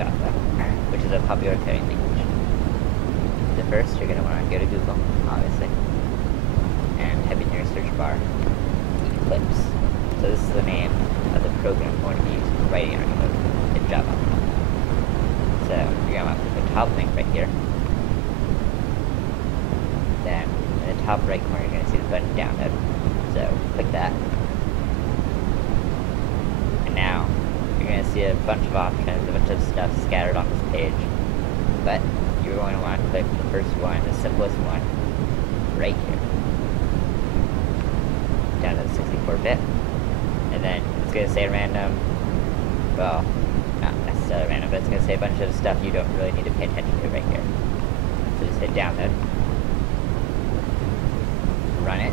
Java, which is a popular coding language. So first, you're going to want to go to Google, obviously, and type in your search bar Eclipse. So this is the name of the program we're going to be using for writing our code in Java. So you're going to want to click the top link right here. Then in the top right corner, you're going to see the button download. So click that. And now you're going to see a bunch of options, a bunch of stuff scattered on this page. But you're going to want to click the first one, the simplest one, right here. Down to the 64-bit. And then it's going to say random, well, not necessarily random, but it's going to say a bunch of stuff you don't really need to pay attention to right here. So just hit download. Run it.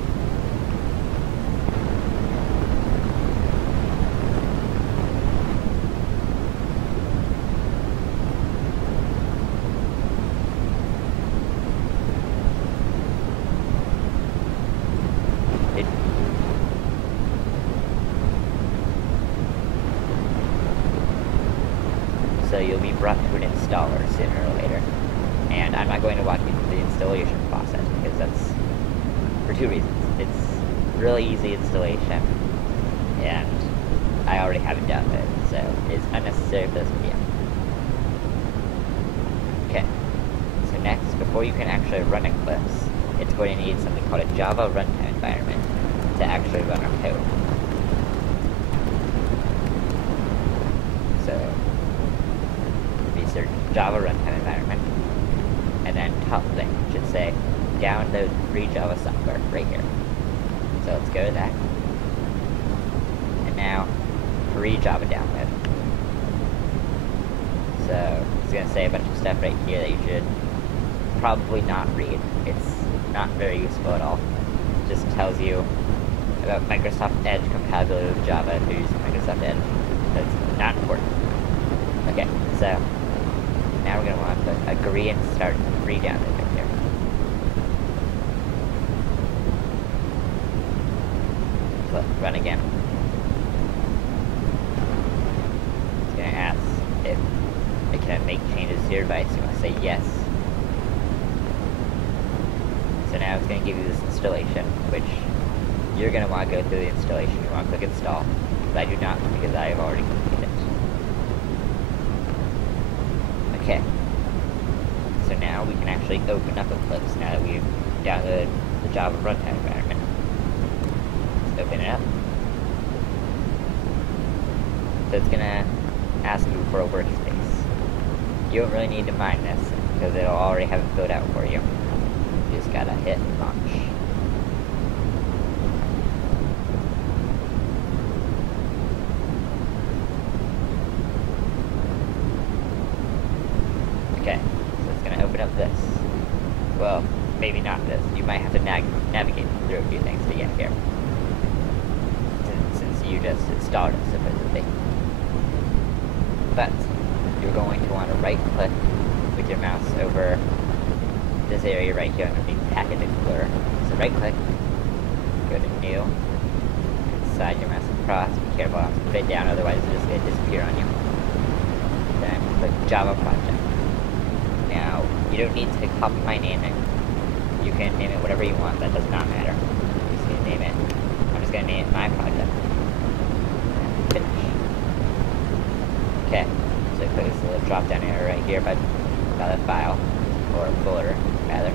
So you'll be brought to an installer sooner or later. And I'm not going to walk you through the installation process because that's for two reasons. It's really easy installation, and I already have it downloaded, so it's unnecessary for this video. Okay, so next, before you can actually run Eclipse, it's going to need something called a Java runtime environment to actually run our code. So search Java runtime environment, and then top link should say download free Java software right here. So let's go to that. And now free Java download. So it's going to say a bunch of stuff right here that you should probably not read. It's not very useful at all. It just tells you about Microsoft Edge compatibility with Java if you're using Microsoft Edge. That's not important. Okay, so now we're going to want to click agree and start free download right here. Click run again. It's going to ask if it can make changes to your device. You want to say yes. So now it's going to give you this installation, which you're going to want to go through the installation. You want to click install, but I do not because I have already completed it. Okay, so now we can actually open up Eclipse now that we've downloaded the Java runtime environment. Let's open it up. So it's going to ask you for a workspace. You don't really need to mind this because it'll already have it filled out for you. You just gotta hit launch. Okay, so it's going to open up this. Well, maybe not this. You might have to navigate through a few things to get here. Since you just installed it, supposedly. But, you're going to want to right-click with your mouse over this area right here underneath Package Explorer. So right-click, go to New, slide your mouse across, be careful not to put it down, otherwise it's just going to disappear on you. Then click Java Project. Now, you don't need to copy my naming. You can name it whatever you want, that does not matter. I'm just going to name it, my project. And finish. Okay, so click this little drop down arrow right here by the file, or folder, rather.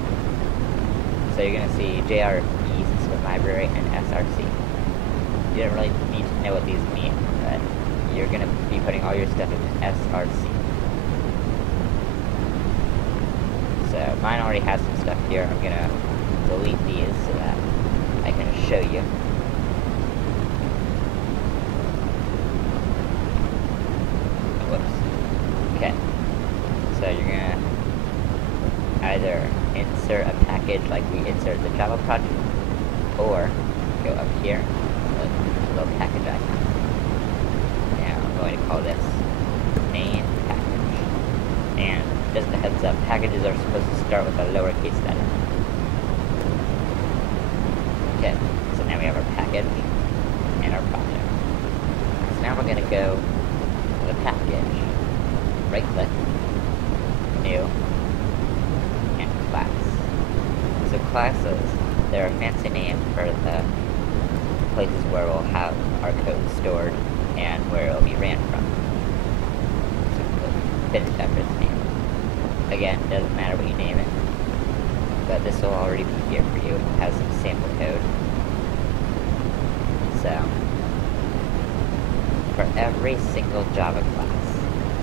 So you're going to see JRE, System Library, and SRC. You don't really need to know what these mean, but you're going to be putting all your stuff into SRC. So mine already has some stuff here. I'm going to delete these so that I can show you. Whoops. Okay. So you're going to either insert a package like we inserted the Java project, or go up here, look, little package icon. Now I'm going to call this main package. And just a heads up, packages are supposed to start with a lowercase letter. Okay, so now we have our package and our project. So now we're going to go to the package, right click, new, and class. So classes, they're a fancy name for the places where we'll have our code stored and where it'll be ran from. So we'll finish after its name. Again, doesn't matter what you name it, but this will already be here for you. It has some sample code. So, for every single Java class,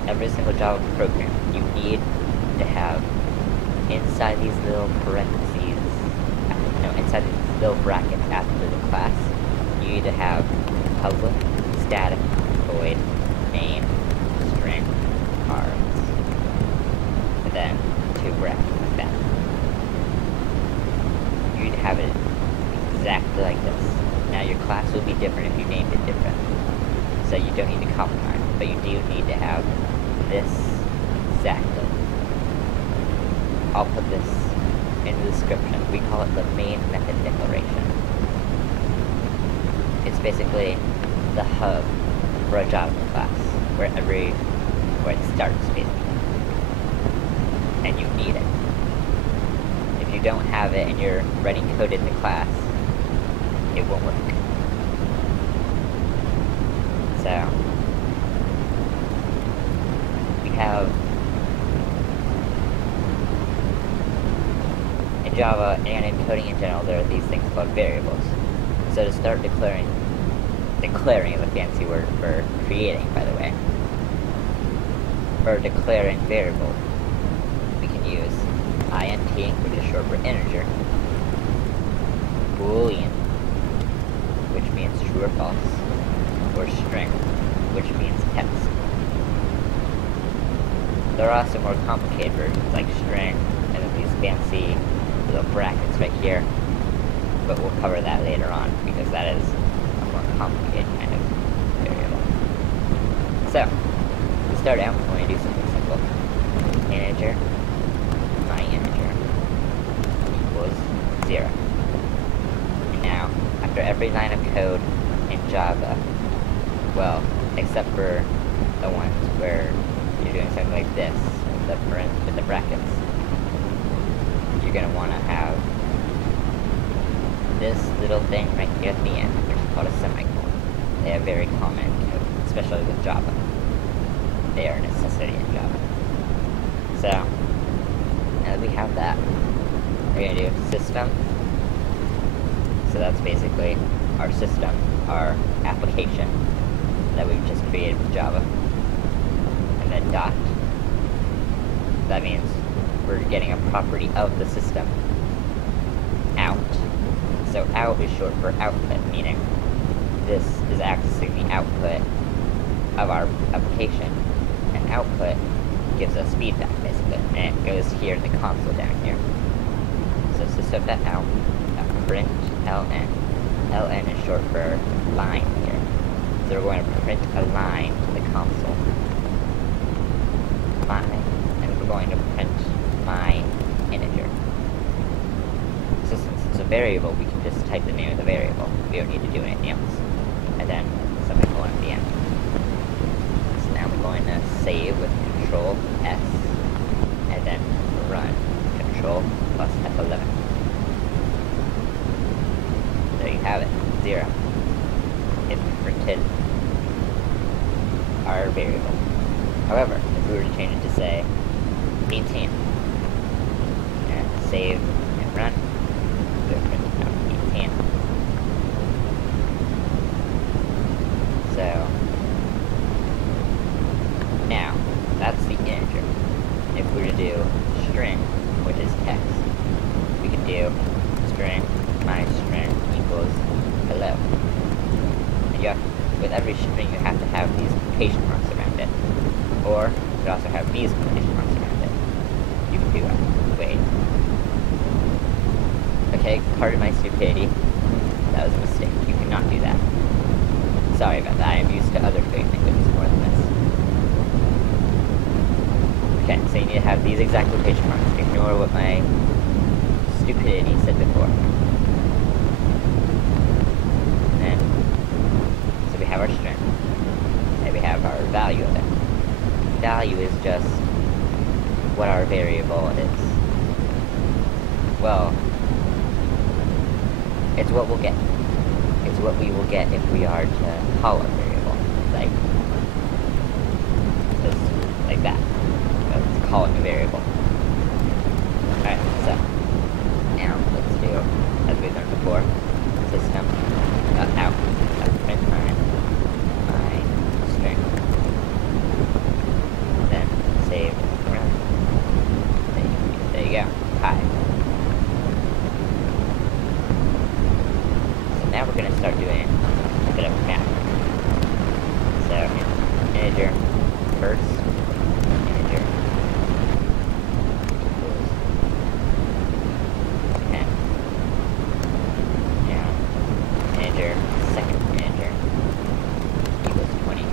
every single Java program, you need to have inside these little parentheses, no, inside these little brackets after the class, you need to have public, static, void, main, string, args, and then 2 brackets like that. You need to have it exactly like this. Now your class will be different if you named it different, so you don't need to compromise, but you do need to have this exactly. I'll put this in the description. We call it the main method declaration. It's basically the hub for a Java class, where it starts, basically. And you need it. If you don't have it and you're writing code in the class, it won't work. So, we have, in Java and in coding in general, there are these things called variables. So to start declaring is a fancy word for creating, by the way. For declaring variable, we can use int, which is short for integer, boolean, which means true or false, or string, which means text. There are also more complicated versions, like string, and then these fancy little brackets right here, but we'll cover that later on, because that is a more complicated kind of variable. So, to start out, we're going to do something simple. Integer, my integer, equals 0. And now, after every line of code in Java, well, except for the ones where you're doing something like this, with the brackets, you're going to want to have this little thing right here at the end, which is called a semicolon. They are very common in code, especially with Java. They are a necessity in Java. So, now that we have that, we're going to do system. So that's basically our system, our application that we've just created with Java. And then dot. That means we're getting a property of the system. Out. So out is short for output, meaning this is accessing the output of our application. And output gives us feedback, basically. And it goes here in the console down here. So system.out, print ln. ln is short for line here. So we're going to print a line to the console. Line. And we're going to print my integer. So since it's a variable, we can just type the name of the variable. We don't need to do anything else. And then semicolon at the end. So now we're going to save with Control S, and then run Control plus F11. There you have it, 0. It printed our variable. However, if we were to change it to say 18, and save and run, we'll print out 18. So now that's the integer. If we were to do string, which is text, we could do string my string equals hello. And with every string, you have to have these quotation marks around it, or you could also have these quotation marks around it. You can do that. Wait. Okay, pardon my stupidity. That was a mistake. You cannot do that. Sorry about that. I am used to other coding languages more than this. Okay, so you need to have these exact quotation marks. Ignore what my stupidity said before. And so we have our string. And we have our value of it. value is just what our variable is. Well, it's what we'll get. It's what we will get if we are to call a variable. Like, just like that. It's calling a variable. Alright, so, now let's do, as we learned before, system out print line my string. Then save run. There you go. Hi. So now we're gonna start doing a bit of math. So integer first, integer equals 10. Now integer second integer equals 20.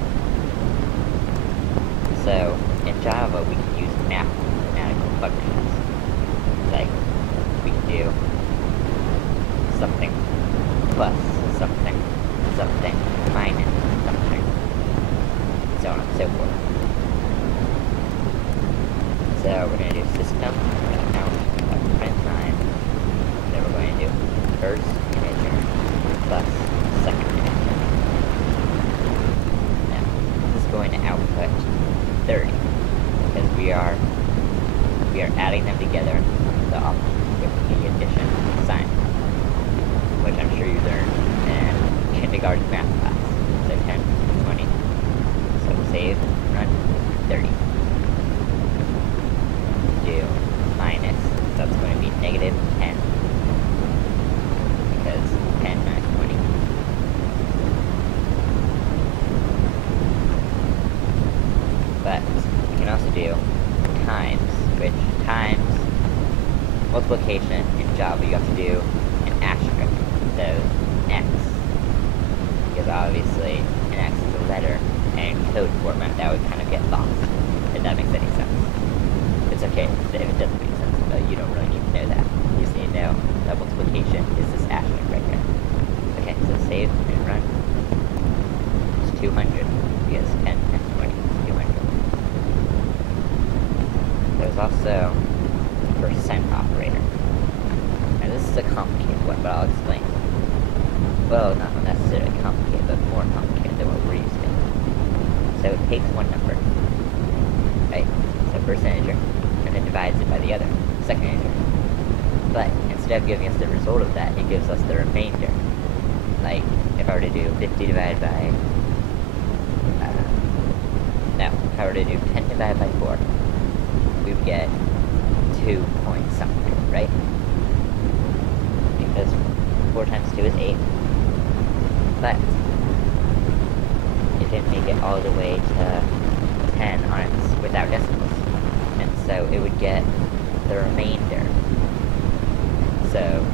So in Java we can use mathematical functions. Like we can do something plus something, something minus something, so on and so forth. So we're going to do system out print line. Then we're going to do first integer plus second integer. Now this is going to output 30 because we are adding them together with the addition sign, which I'm sure you learned in kindergarten math class. So 10, 20. So save, run, 30. Do minus, so that's going to be negative 10. Because 10 minus 20. But we can also do times, which times multiplication in Java you have to do an asterisk, so x, because obviously an x is a letter, and in code format that would kind of get lost, if that makes any sense. It's okay if it doesn't make sense, but you don't really need to know that. You just need to know that multiplication is this asterisk right here. Okay, so save and run. It's 200, because 10 times 20 is 200. There's also percent operator. Now this is a complicated one, but I'll explain. Well, not necessarily complicated, but more complicated than what we're used to. So it takes one number, right? So first integer, and then divides it by the other, second integer. But instead of giving us the result of that, it gives us the remainder. Like, if I were to do 50 divided by, if I were to do 10 divided by 4, we would get 2 point something, right? Because 4 times 2 is 8. But it didn't make it all the way to 10 on its without decimals. And so it would get the remainder. So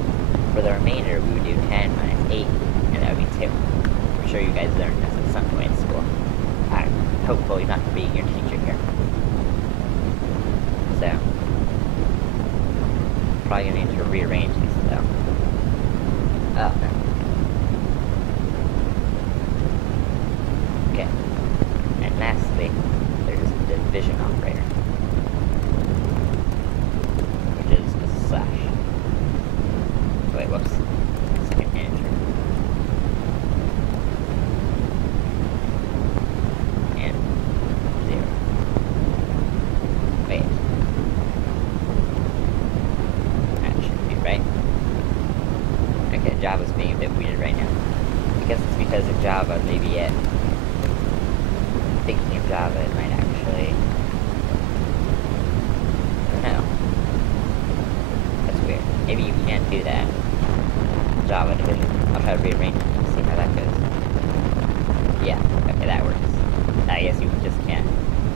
for the remainder we would do 10 minus 8, and that would be 2. I'm sure you guys learned this at some point in school. I'm hopefully not being your teacher here. So probably gonna need to rearrange these though. Oh no. Okay. And lastly, there's the division operator, which is a slash. Wait, whoops. Second integer. And 0. Wait. That should be right. Okay, Java's being a bit weird right now. Because in Java, maybe thinking of Java, it might actually, I don't know. That's weird. Maybe you can't do that. Java division. I'll try to rearrange it and see how that goes. Yeah, okay, that works. I guess you just can't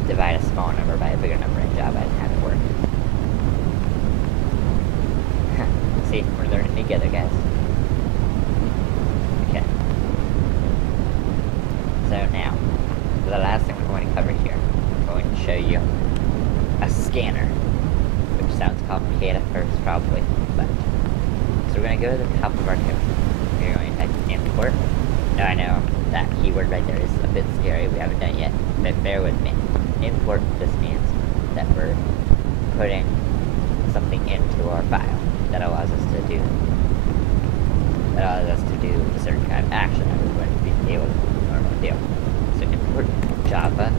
divide a small number by a bigger number in Java and have it work. See, we're learning together, guys. Okay. So now, for the last thing we're going to cover here, I'm going to show you a scanner, which sounds complicated at first, probably, but so we're going to go to the top of our code. We're going to type import. Now I know that keyword right there is a bit scary, we haven't done it yet, but bear with me. import just means that we're putting something into our file that allows us to do a certain kind of action that we wouldn't be able to normally do. So import Java,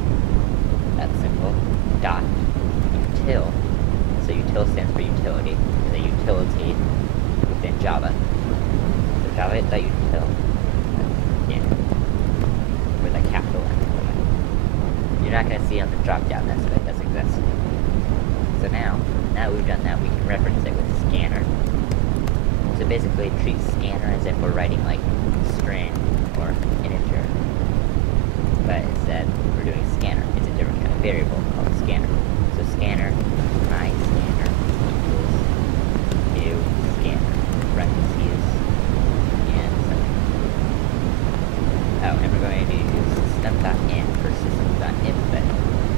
that's simple, dot util. So util stands for utility, is a utility within Java. So java.util, yeah, with a capital N. You're not going to see on the drop down list, but it does exist. So now we've done that, we can reference it with scanner. So basically treat scanner as if we're writing like string or integer. But instead, we're doing scanner. It's a different kind of variable called scanner. So scanner, my scanner equals new scanner, parentheses, and something. Oh, and we're going to use system.in for system.input,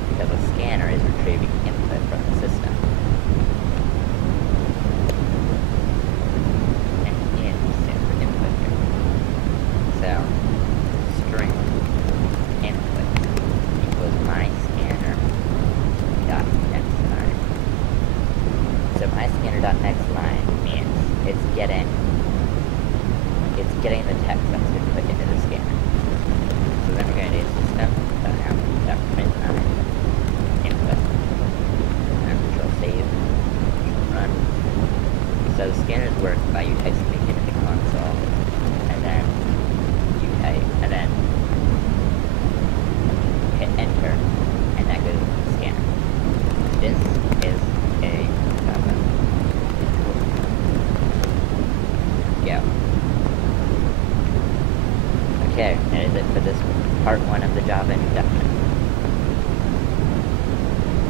because a scanner is retrieving input from the system. And in stands for input here. So, string input equals my scanner dot next line. So my scanner dot next line means it's getting the text that's been put into the scanner. So then we're going to do system dot print line input. And control save, run. So the scanners work by you type something into the console, and then hit enter, and that goes into the scanner. This is a Java. Go. Okay, that is it for this part 1 of the Java introduction.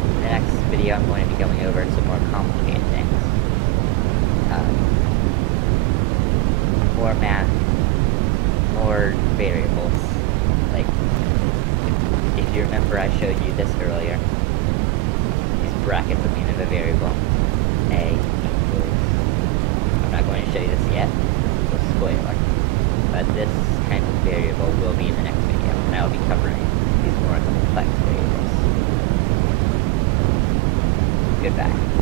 In the next video, I'm going to be going over some more complicated things. More math, more variables. Like, if you remember, I showed you this earlier. These brackets at the end of a variable. A equals. I'm not going to show you this yet. So spoiler. But this kind of variable will be in the next video, and I will be covering these more complex variables. Goodbye.